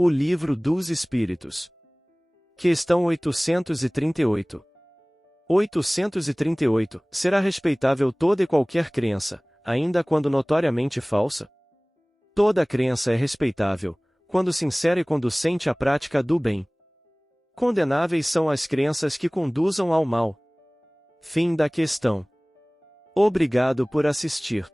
O Livro dos Espíritos. Questão 838. 838. Será respeitável toda e qualquer crença, ainda quando notoriamente falsa? Toda crença é respeitável, quando sincera e conducente à prática do bem. Condenáveis são as crenças que conduzam ao mal. Fim da questão. Obrigado por assistir.